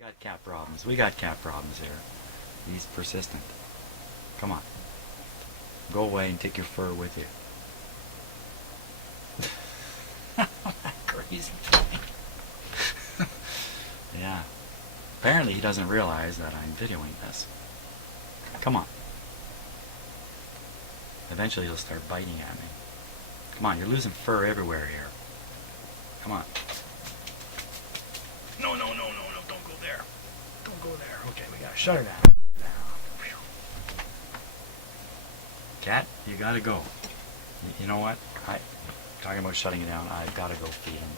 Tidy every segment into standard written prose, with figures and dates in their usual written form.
got cat problems. We got cat problems here. He's persistent. Come on. Go away and take your fur with you. Crazy thing. Yeah. Apparently he doesn't realize that I'm videoing this. Come on. Eventually he'll start biting at me. Come on, you're losing fur everywhere here. Come on. No, no, no, no, no, don't go there. Don't go there. Okay, we gotta shut her down. Cat, you gotta go. You know what? Talking about shutting it down, I've gotta go feed him,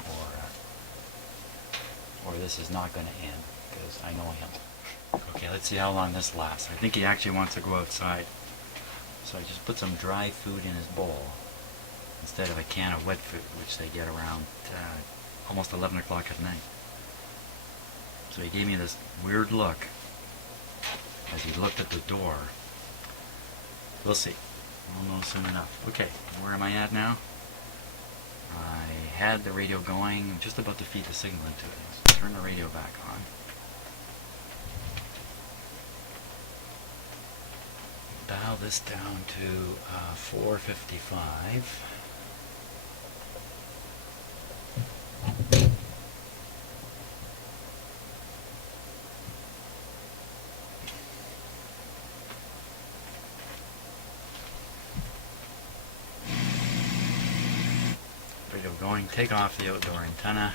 or this is not gonna end, because I know him. Okay, let's see how long this lasts. I think he actually wants to go outside. So I just put some dry food in his bowl instead of a can of wet food, which they get around almost 11 o'clock at night. So he gave me this weird look as he looked at the door. We'll see. We'll know soon enough. Okay, where am I at now? I had the radio going. I'm just about to feed the signal into it. So turn the radio back on. Dial this down to 455. Radio going. Take off the outdoor antenna.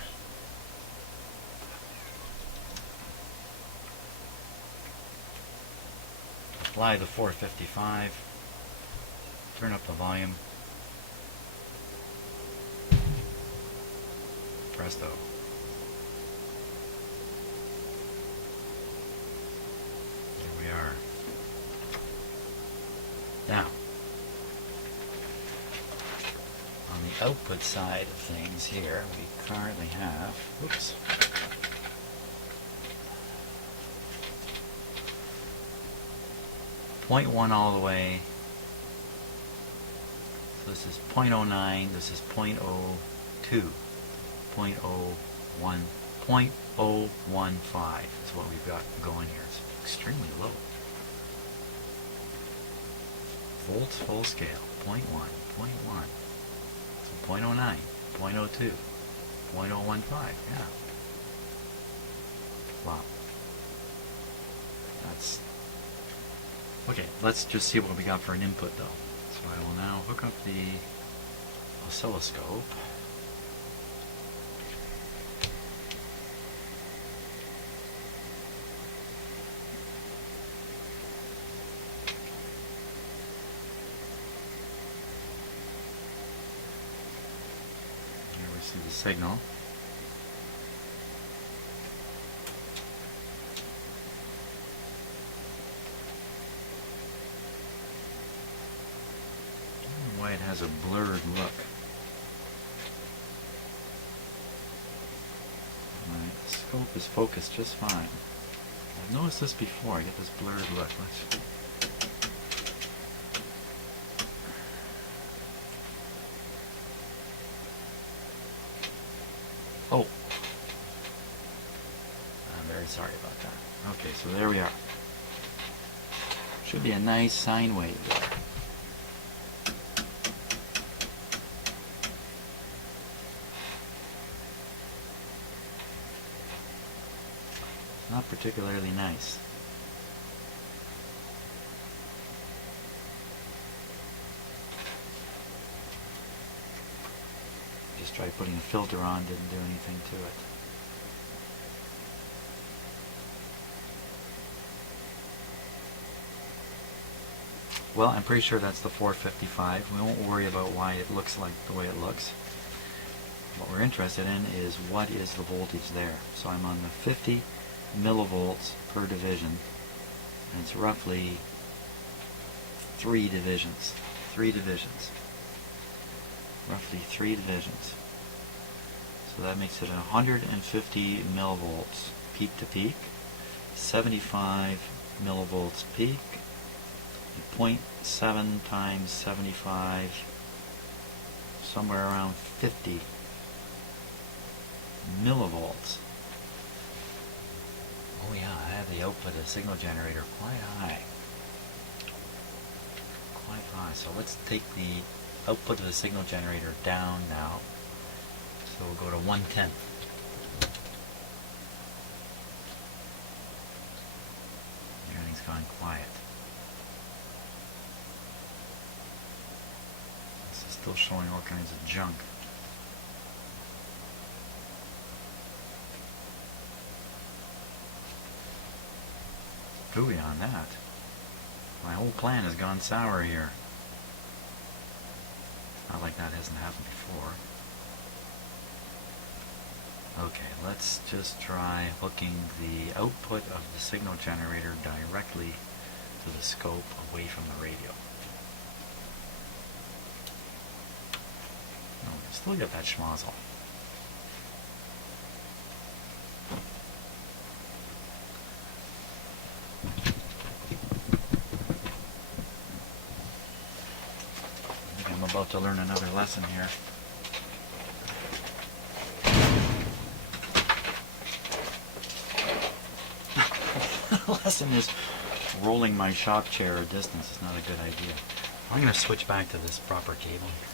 Apply the 455. Turn up the volume. Presto. Here we are. Now, on the output side of things here, we currently have, oops, 0.1 all the way. So this is 0.09, this is 0.02, 0.01, 0.015 is what we've got going here. It's extremely low. Volts full scale, 0.1, 0.1, so 0.09, 0.02, 0.015, yeah. Wow. That's okay, let's just see what we got for an input though. So I will now hook up the oscilloscope. Here we see the signal. Why it has a blurred look. Right, the scope is focused just fine. I've noticed this before. I get this blurred look. Let's. Oh, I'm very sorry about that. Okay, so there we are. Should be a nice sine wave there. Not particularly nice. Just tried putting a filter on, didn't do anything to it. Well, I'm pretty sure that's the 455. We won't worry about why it looks like the way it looks. What we're interested in is what is the voltage there. So I'm on the 50 millivolts per division, and it's roughly 3 divisions. Roughly 3 divisions. So that makes it 150 millivolts peak to peak, 75 millivolts peak, 0.7 times 75, somewhere around 50 millivolts the output of the signal generator quite high. Quite high. So let's take the output of the signal generator down now. So we'll go to 1/10. Everything's gone quiet. This is still showing all kinds of junk. Gooey on that. My whole plan has gone sour here. Not like that hasn't happened before. Okay, let's just try hooking the output of the signal generator directly to the scope away from the radio. No, we still got that schmozzle. I'm about to learn another lesson here. The lesson is rolling my shop chair a distance is not a good idea. I'm going to switch back to this proper cable here.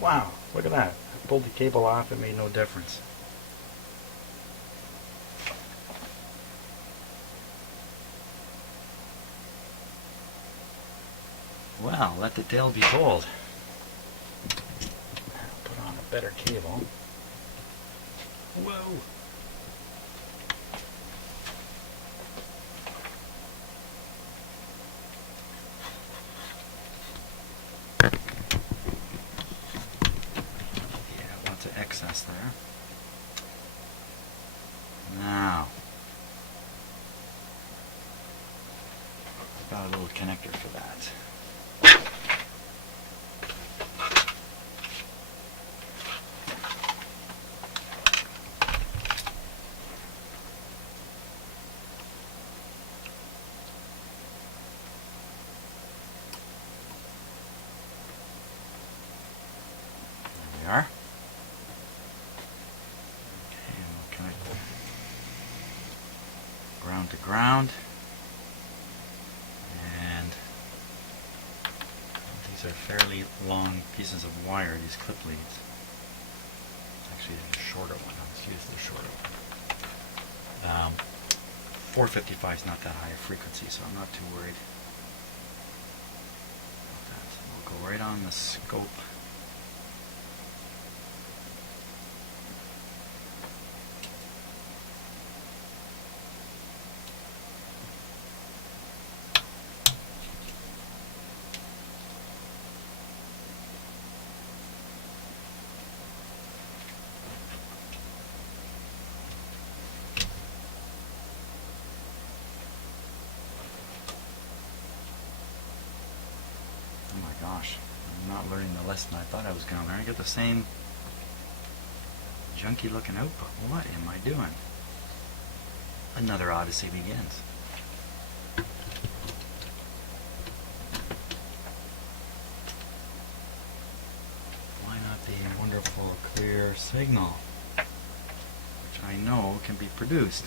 Wow, look at that. I pulled the cable off, it made no difference. Well, let the tale be told. I'll put on a better cable. Whoa! Yeah, lots of excess there. Now, I've got a little connector for that. Are. Okay, we'll connect ground to ground, and these are fairly long pieces of wire, these clip leads. Actually, there's a shorter one. Let's use the shorter one. 455 is not that high a frequency, so I'm not too worried about that. So we'll go right on the scope. Gosh, I'm not learning the lesson I thought I was going to learn. I get the same junky looking output. What am I doing? Another odyssey begins. Why not the wonderful clear signal, which I know can be produced?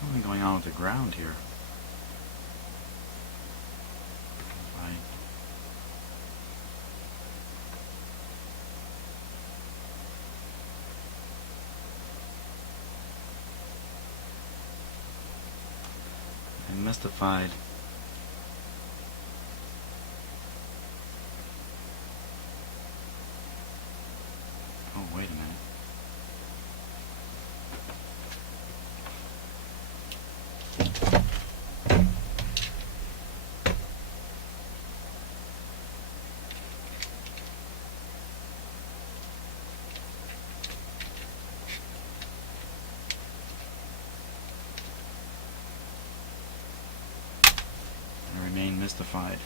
Something going on with the ground here. I'm mystified. Oh, wait a minute. I remain mystified.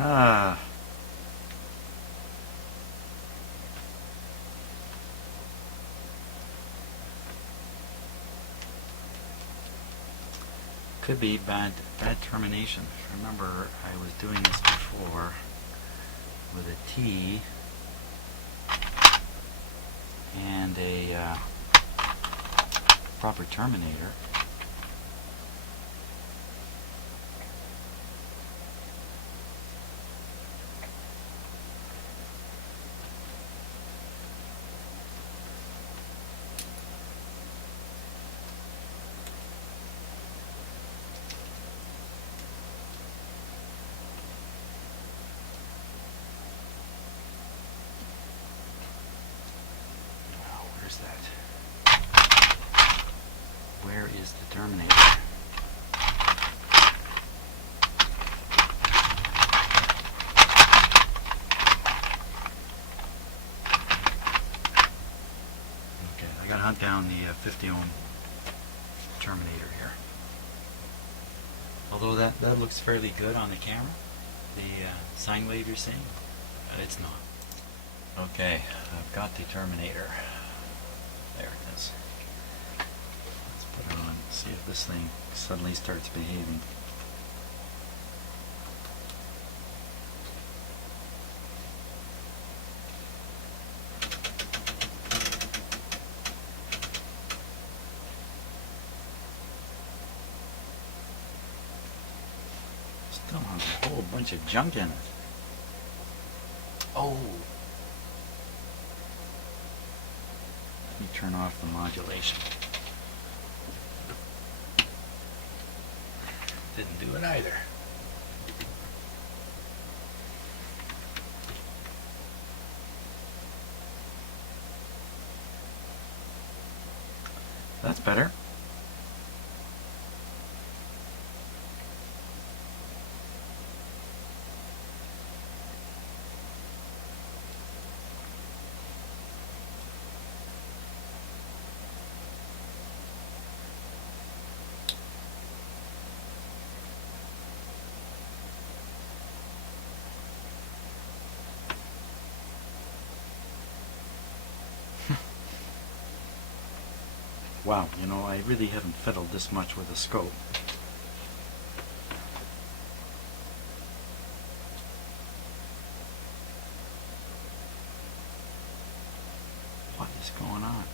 Ah. Could be bad termination. Remember, I was doing this before with a T and a proper terminator. Where's that? Where is the terminator? Okay, I gotta hunt down the 50 ohm terminator here. Although that looks fairly good on the camera, the sine wave you're seeing, it's not. Okay, I've got the terminator. There it is. Let's put it on, see if this thing suddenly starts behaving. Still has a whole bunch of junk in it. Oh! Let me turn off the modulation. Didn't do it either. That's better. Wow, you know, I really haven't fiddled this much with a scope. What is going on?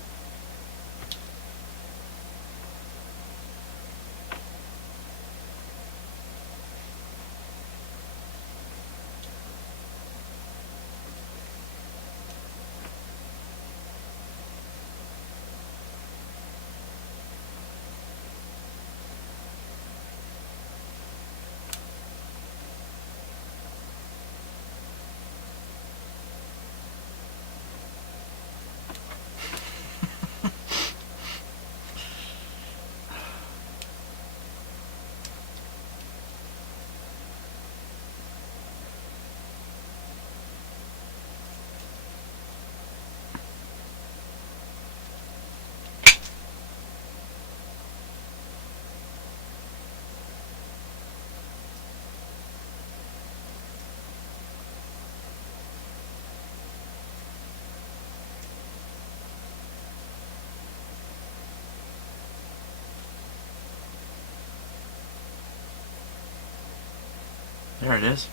There it is.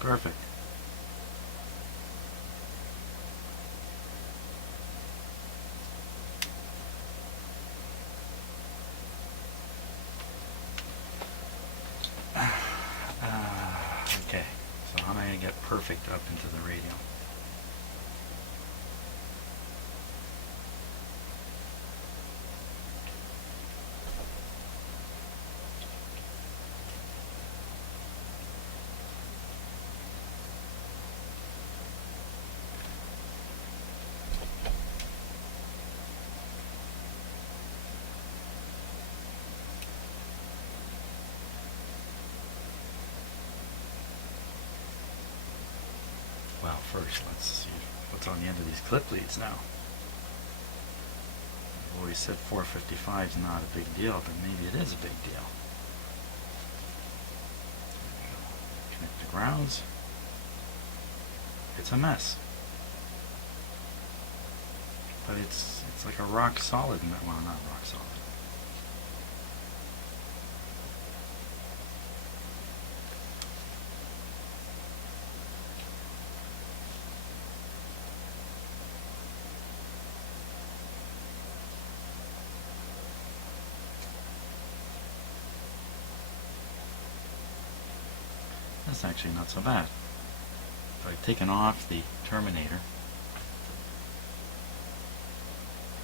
Perfect. Okay, so how am I going to get perfect up into the radio? Well, first, let's see what's on the end of these clip leads now. I've always said 455 is not a big deal, but maybe it is a big deal. Connect the grounds. It's a mess. But it's like a rock solid, well, not rock solid. That's actually not so bad. So I've taken off the terminator.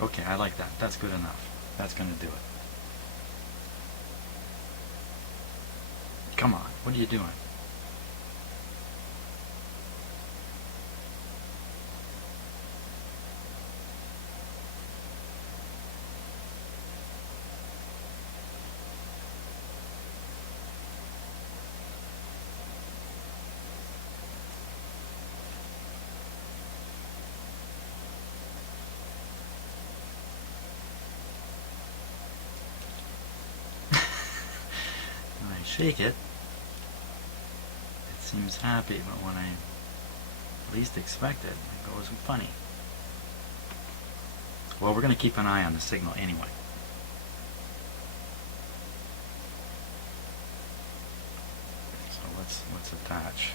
Okay, I like that. That's good enough. That's going to do it. Come on, what are you doing? Shake it, it seems happy, but when I least expect it, it goes funny. Well, we're going to keep an eye on the signal anyway. So let's attach.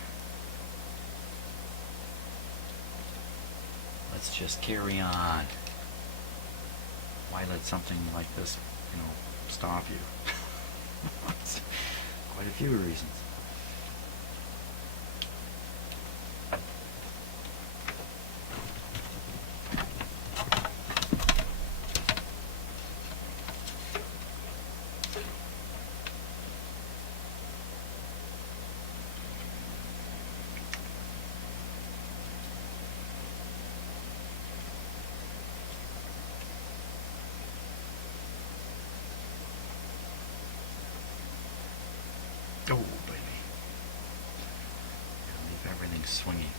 Let's just carry on. Why let something like this, stop you? Quite a few reasons. Oh, baby. Gotta leave everything swinging.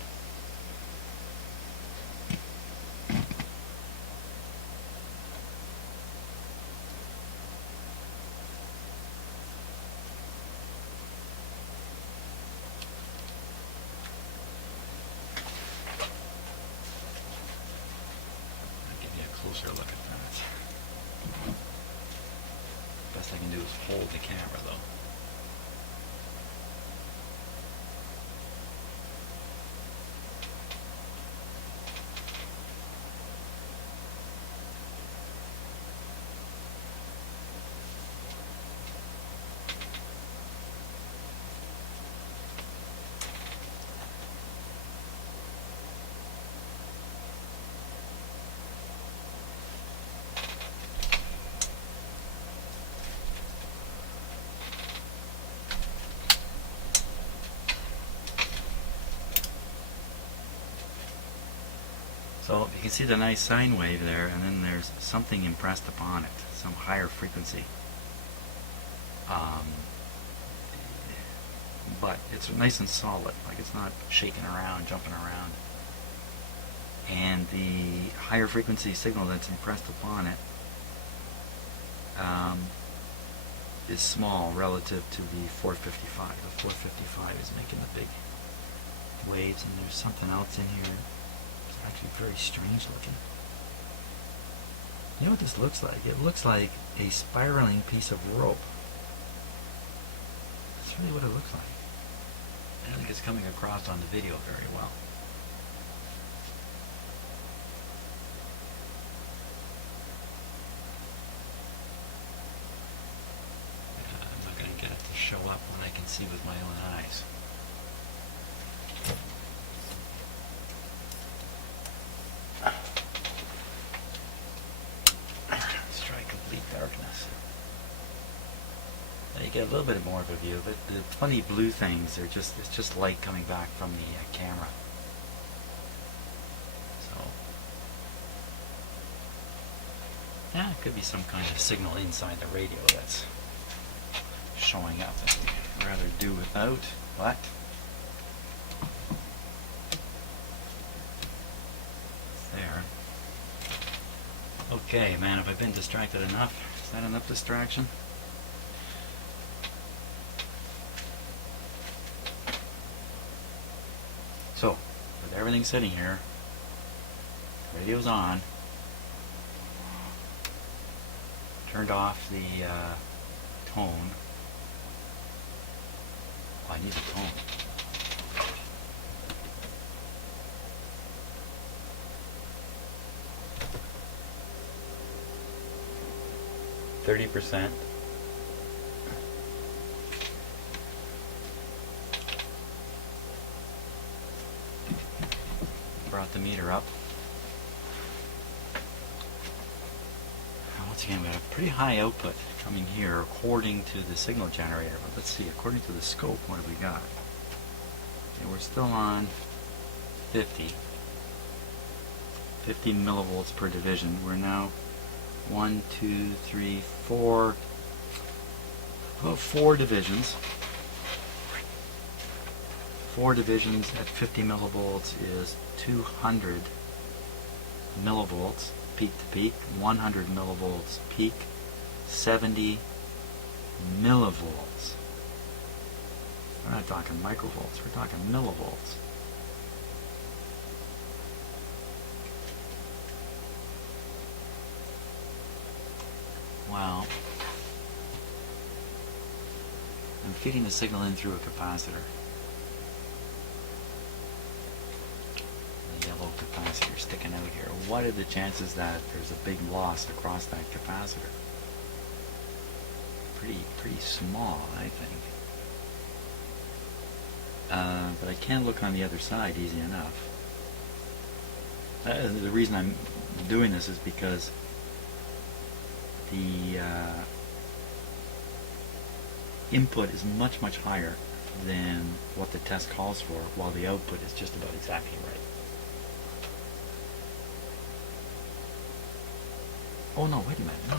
I'll give you a closer look at that. Best I can do is hold the camera, though. So you can see the nice sine wave there, and then there's something impressed upon it, some higher frequency. But it's nice and solid, like it's not shaking around, jumping around. And the higher frequency signal that's impressed upon it is small relative to the 455. The 455 is making the big waves, and there's something else in here. It's actually very strange looking. You know what this looks like? It looks like a spiraling piece of rope. It's really what it looks like. I don't think it's coming across on the video very well. I'm not going to get it to show up when I can see with my own eyes. Let's try complete darkness. Now you get a little bit more of a view, but the funny blue things, it's just light coming back from the camera. So, yeah, it could be some kind of signal inside the radio that's showing up. I'd rather do without, but it's there. Okay, man, have I been distracted enough? Is that enough distraction? So, with everything sitting here, radio's on, turned off the tone. Oh, I need a tone. %. Brought the meter up. Now once again, we have a pretty high output coming here according to the signal generator. But let's see, according to the scope, what have we got? Okay, we're still on 50 millivolts per division. We're now 1, 2, 3, 4, about 4 divisions. 4 divisions at 50 millivolts is 200 millivolts peak to peak, 100 millivolts peak, 70 millivolts. We're not talking microvolts, we're talking millivolts. Well, I'm feeding the signal in through a capacitor. Yellow capacitor sticking out here. What are the chances that there's a big loss across that capacitor? Pretty small, I think. But I can look on the other side easy enough. The reason I'm doing this is because the input is much higher than what the test calls for, while the output is just about exactly right. Oh no, wait a minute. No.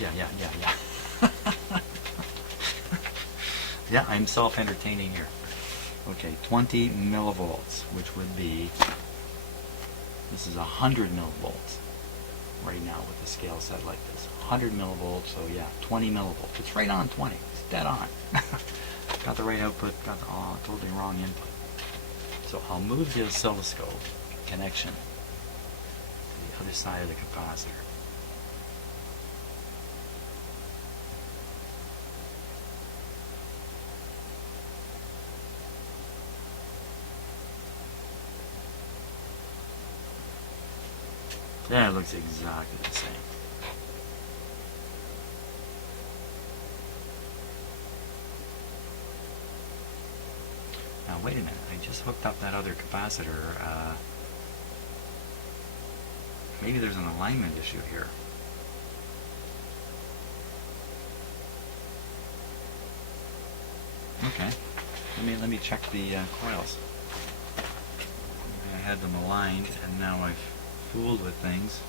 Yeah. Yeah, I'm self-entertaining here. Okay, 20 millivolts, which would be, this is 100 millivolts right now with the scale set like this. 100 millivolts, so yeah, 20 millivolts. It's right on 20. It's dead on. Got the right output, got the totally wrong input. So I'll move the oscilloscope connection to the other side of the capacitor. That looks exactly the same. Now wait a minute, I just hooked up that other capacitor. Maybe there's an alignment issue here. Okay, let me check the coils. I had them aligned, and now I've fooled with things.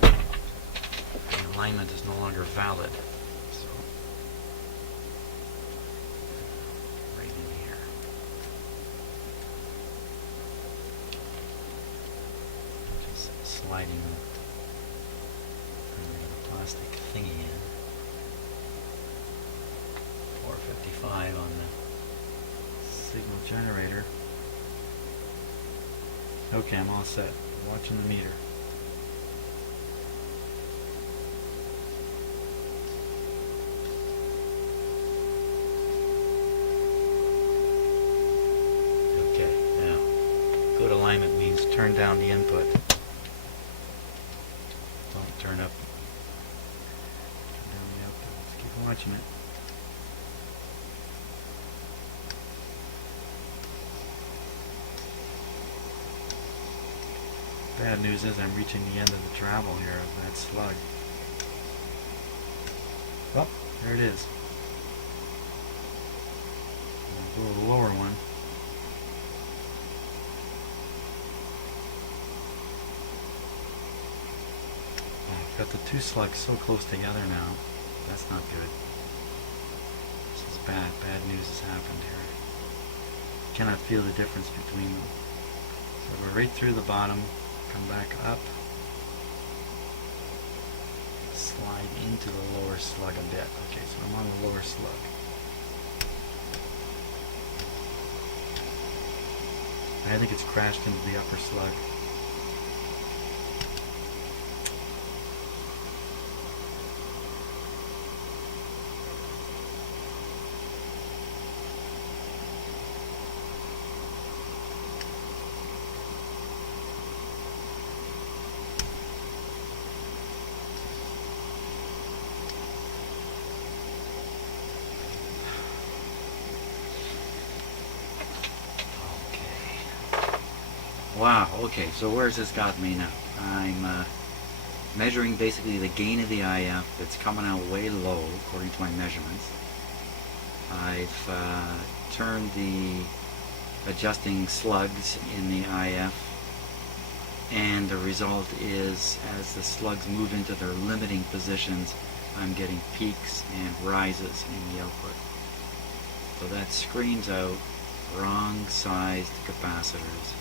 The alignment is no longer valid. So, right in here. Just sliding the plastic thingy in. 455 on the signal generator. Okay, I'm all set. Watching the meter. Output alignment means turn down the input. Don't turn up. Turn down the output. Let's keep watching it. Bad news is I'm reaching the end of the travel here of that slug. Oh, there it is. I'll go to the lower one. I've got the two slugs so close together now. That's not good. This is bad. Bad news has happened here. You cannot feel the difference between them. So go right through the bottom, come back up, slide into the lower slug a bit. Okay, so I'm on the lower slug. I think it's crashed into the upper slug. Wow, okay, so where's this got me now? I'm measuring basically the gain of the IF that's coming out way low according to my measurements. I've turned the adjusting slugs in the IF, and the result is as the slugs move into their limiting positions, I'm getting peaks and rises in the output. So that screams out wrong sized capacitors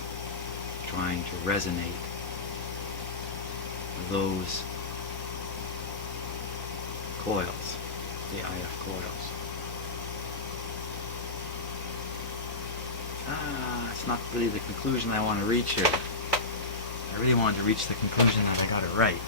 trying to resonate those coils, the IF coils. It's not really the conclusion I want to reach here. I really wanted to reach the conclusion that I got it right.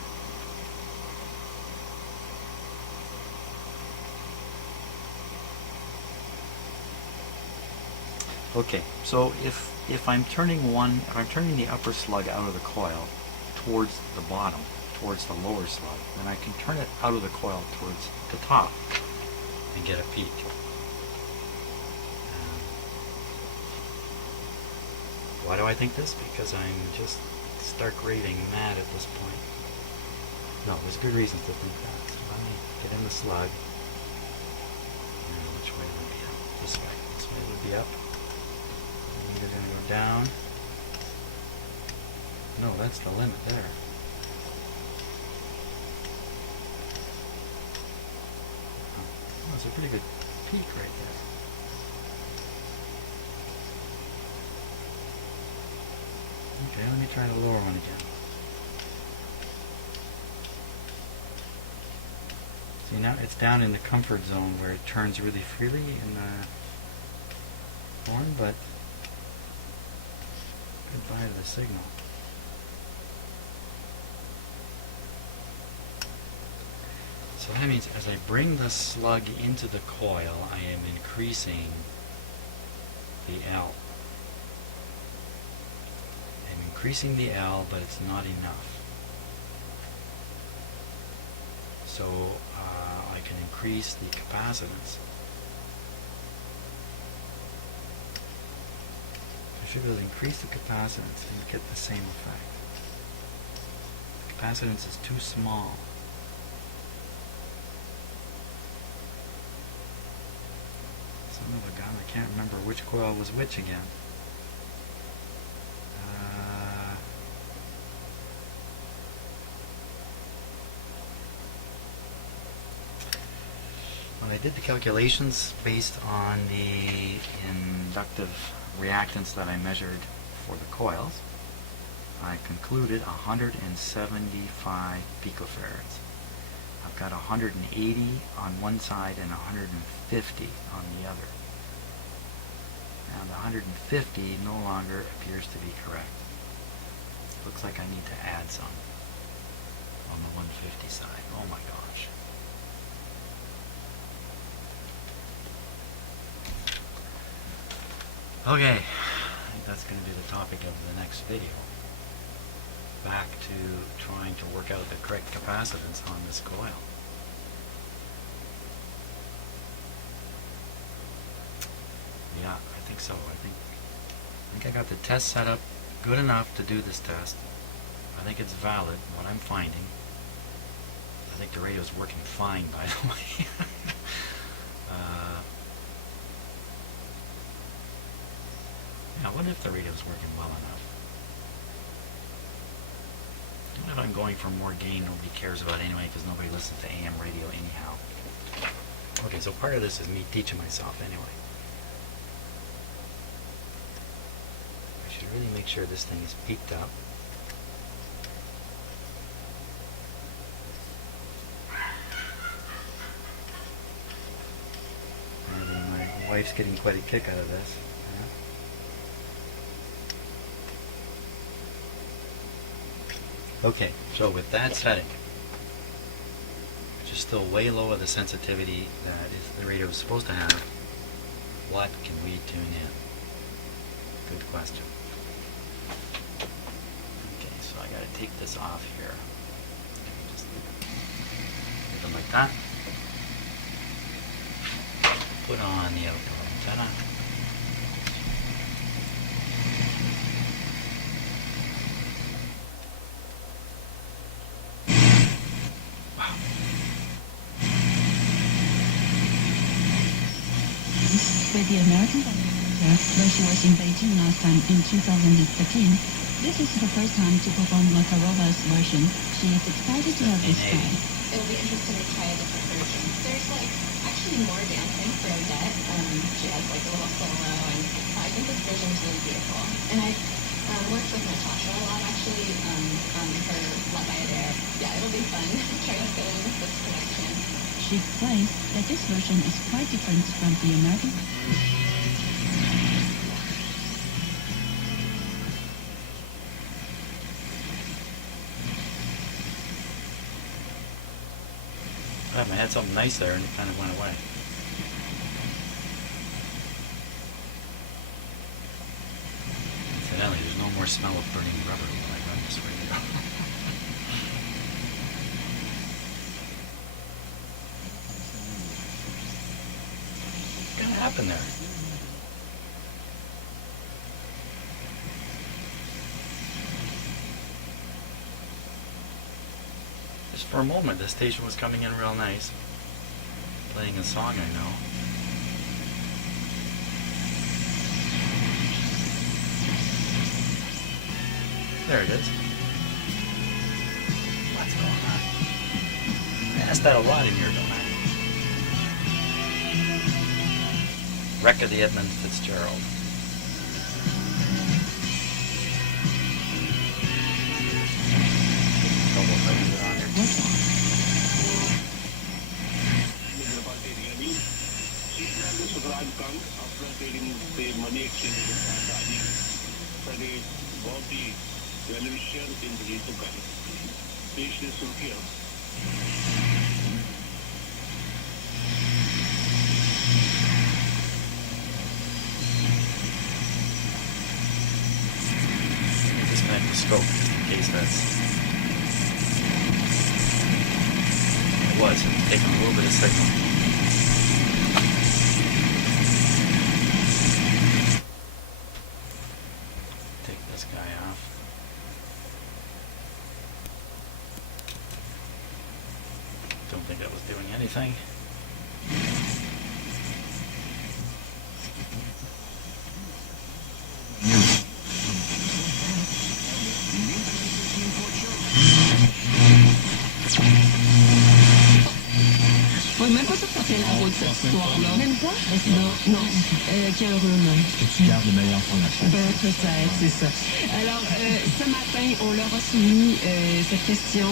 Okay, so if I'm turning the upper slug out of the coil towards the bottom, towards the lower slug, then I can turn it out of the coil towards the top and get a peak. Why do I think this? Because I'm just stark raving mad at this point. No, there's good reasons to think that. So let me get in the slug. Which way would be up? This way. This way would be up. They're going to go down. No, that's the limit there. Oh, that's a pretty good peak right there. Okay, let me try the lower one again. See, now it's down in the comfort zone where it turns really freely in the horn, but goodbye to the signal. So that means as I bring the slug into the coil, I am increasing the L. I'm increasing the L, but it's not enough. So I can increase the capacitance. I should be able to increase the capacitance and get the same effect. The capacitance is too small. Son of a gun, I can't remember which coil was which again. When I did the calculations based on the inductive reactance that I measured for the coils, I concluded 175 picofarads. I've got 180 on one side and 150 on the other. Now the 150 no longer appears to be correct. Looks like I need to add some on the 150 side. Oh my gosh. Okay, think that's going to be the topic of the next video. Back to trying to work out the correct capacitance on this coil. Yeah, I think so. I think I got the test set up good enough to do this test. I think it's valid, what I'm finding. I think the radio's working fine, by the way. Yeah, what if the radio's working well enough? What if I'm going for more gain nobody cares about anyway, because nobody listens to AM radio anyhow? Okay, so part of this is me teaching myself anyway. I should really make sure this thing is peaked up. My wife's getting quite a kick out of this. Okay, so with that setting, which is still way lower the sensitivity that the radio is supposed to have, what can we tune in? Good question. Okay, so I gotta take this off here. Just leave it like that. Put on the outdoor antenna. With the American where she was in Beijing last time in 2013, this is her first time to perform Motorola's version. She is excited to have this try. It'll be interesting to try a different version. There's actually more dancing for Odette. She has a little solo, and I think this version is really beautiful. And I worked with Natasha a lot actually on her La Bayadere. Yeah, it'll be fun trying to fill in this connection. She explains that this version is quite different from the American. I had something nice there and it kind of went away. Incidentally, there's no more smell of burning rubber when I run this radio. What's going to happen there? Just for a moment, the station was coming in real nice, playing a song I know. There it is. What's going on? I asked that a lot in here, don't I? Wreck of the Edmund Fitzgerald. Disconnect the scope just in case that's it was taking a little bit of signal. Take this guy off. Don't think that was doing anything. Ouais, même pas sûr que ça tient la route, cette histoire-là. Même pas? Non, non. Quel rhume? Tu gardes les meilleures informations. Peut-être, c'est ça. Alors, ce matin, on leur a soumis cette question.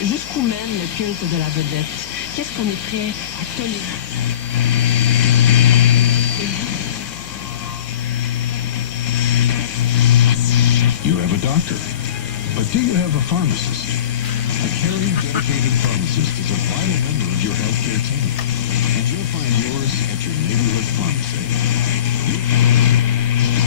Jusqu'où mène le culte de la vedette? Qu'est-ce qu'on est prêt à tolérer? You have a doctor, but do you have a pharmacist? A caring, dedicated pharmacist is a vital member of your healthcare team, and you'll find yours at your neighborhood pharmacy.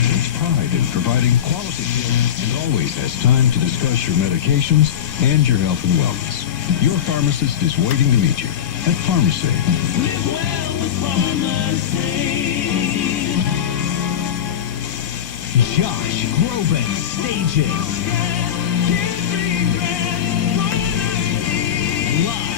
Takes pride committed providing quality care and always has time to discuss your medications and your health and wellness. Your pharmacist is waiting to meet you at Pharmacy. Live well with Pharmacy. Josh Groban stages. Live.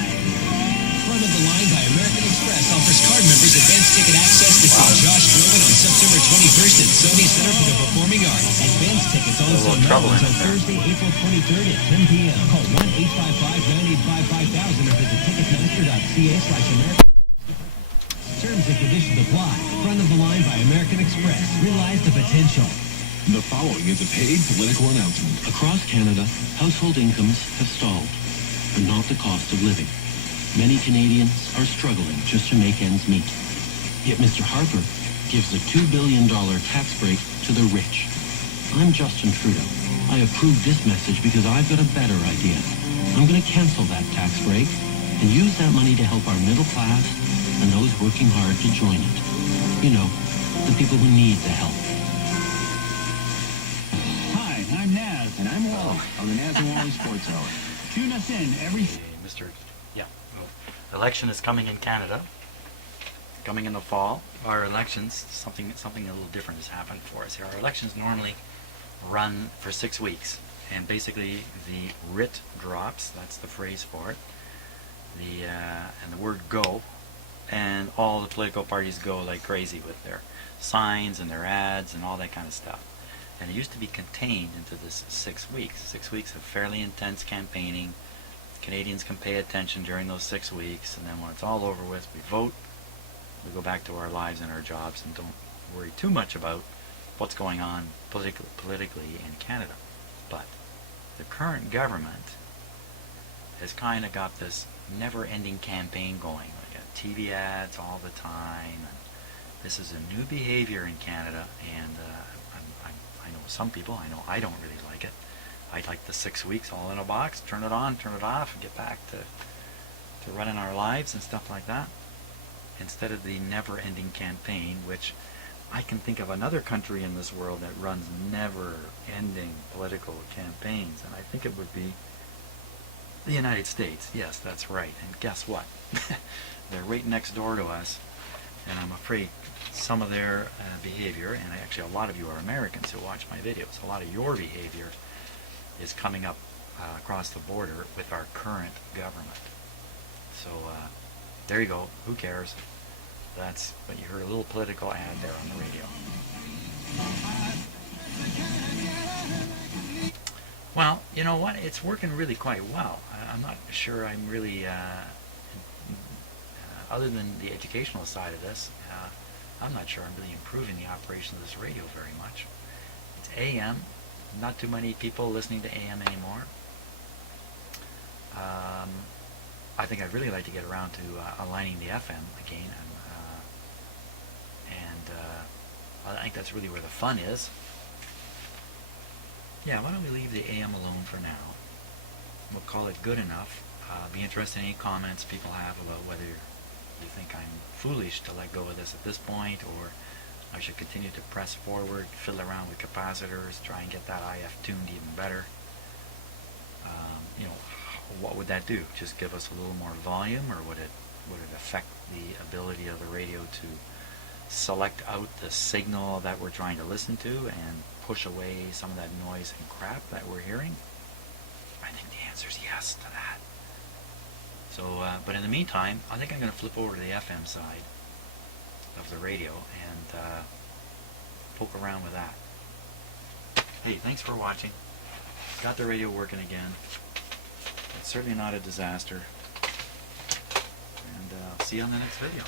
Front of the Line by American Express offers card members advanced ticket access to see Josh Groban on September 21st at Sony Center for the Performing Arts. Advanced tickets also now until Thursday, April 23rd at 10 p.m. Call 1-855-985-5000 or visit ticketmaster.ca/American. Terms and conditions apply. Front of the Line by American Express. Realize the potential. The following is a paid political announcement. Across Canada, household incomes have stalled, but not the cost of living. Many Canadians are struggling just to make ends meet. Yet Mr. Harper gives a $2 billion tax break to the rich. I'm Justin Trudeau. I approve this message because I've got a better idea. I'm going to cancel that tax break and use that money to help our middle class and those working hard to join it. You know, the people who need the help. Hi, I'm Naz. And I'm Wally on the Naz and Wally Sports Hour. Tune us in every... Mr. Yeah. Election is coming in Canada. Coming in the fall. Our elections, something a little different has happened for us here. Our elections normally run for 6 weeks. And basically the writ drops, that's the phrase for it. And the word go. And all the political parties go like crazy with their signs and their ads and all that kind of stuff. And it used to be contained into this 6 weeks. 6 weeks of fairly intense campaigning. Canadians can pay attention during those 6 weeks, and then when it's all over with, we vote, we go back to our lives and our jobs and don't worry too much about what's going on politically in Canada. But the current government has kind of got this never-ending campaign going. We got TV ads all the time, and this is a new behavior in Canada, and I know some people, I know I don't really like it. I like the 6 weeks all in a box, turn it on, turn it off, and get back to running our lives and stuff like that. Instead of the never-ending campaign, which I can think of another country in this world that runs never-ending political campaigns, and I think it would be the United States. Yes, that's right. And guess what? They're right next door to us, and I'm afraid some of their behavior, and actually a lot of you are Americans who watch my videos, a lot of your behavior is coming up across the border with our current government. So there you go. Who cares? That's what you heard, a little political ad there on the radio. Well, you know what? It's working really quite well. I'm not sure I'm really, other than the educational side of this, I'm not sure I'm really improving the operation of this radio very much. It's AM. Not too many people listening to AM anymore. I think I'd really like to get around to aligning the FM again, and I think that's really where the fun is. Yeah, why don't we leave the AM alone for now? We'll call it good enough. Be interested in any comments people have about whether you think I'm foolish to let go of this at this point, or I should continue to press forward, fiddle around with capacitors, try and get that IF tuned even better. You know, what would that do? Just give us a little more volume, or would it affect the ability of the radio to select out the signal that we're trying to listen to and push away some of that noise and crap that we're hearing? I think the answer is yes to that. So, but in the meantime, I think I'm going to flip over to the FM side of the radio and poke around with that. Hey, thanks for watching. Got the radio working again. It's certainly not a disaster. And I'll see you on the next video.